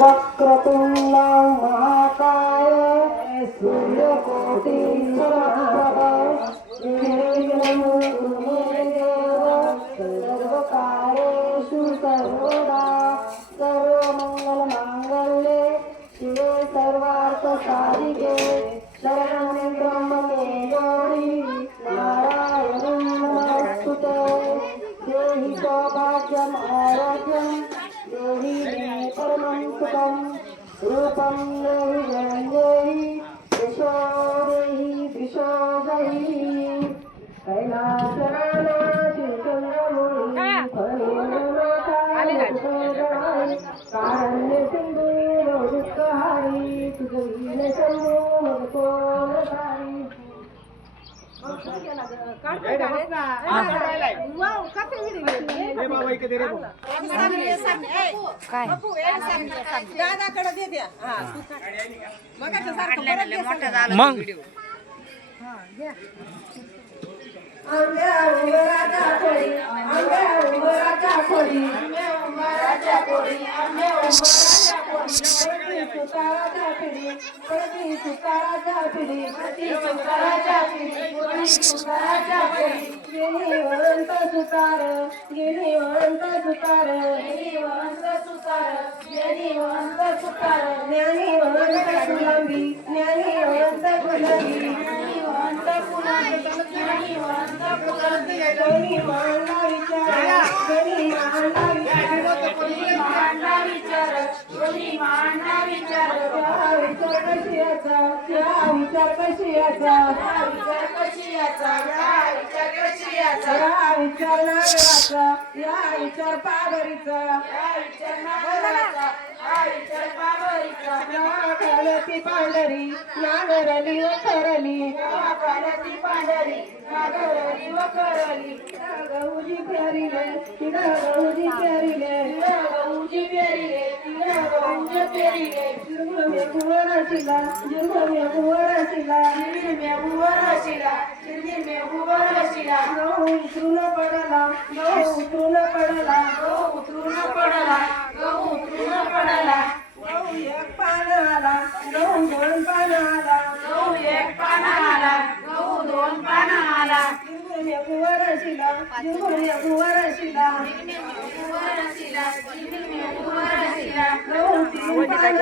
वक्रतुंड महाकाय सूर्यकोटि समप्रभ निर्विघ्नं कुरु मे देव सर्वकार्येषु सर्वदा सर्वमंगलमांगल्ये शिवे सर्वार्थसाधिके शरणं त्र्यंबके गौरी नारायणं नमोस्तुते देहि सौभाग्यम् आरोग्यं देहि मे परमं सुखं रूपं देहि जयं देहि यशो देहि दिशो देहि कैलासनाथि चन्द्रमुनि कारण्य सिंधु दुःखहारी तुझे शंभो मगतोलधारी पांढरी नागरली व करली पांढरी नागरली व करली गौजी फेरिले तिला गौजी फेरिले गौजी फेरिले तिला गौजी फेरिले जुर्मे कुवरशिला जुर्मे कुवरशिला जुर्मे कुवरशिला जुर्मे कुवरशिला गौ उतरून पडला गौ उतरून पडला गौ उतरून पडला गौ उतरून पडला गहू एक पान आला गहू दोन पान आला गहू एक पान आला गहू दोन पान आला जिंगुरम्या कुवरशिला जिंगुरम्या कुवरशिला जिंगुरम्या कुवरशिला जिंगुरम्या कुवरशिला गहू तीन पान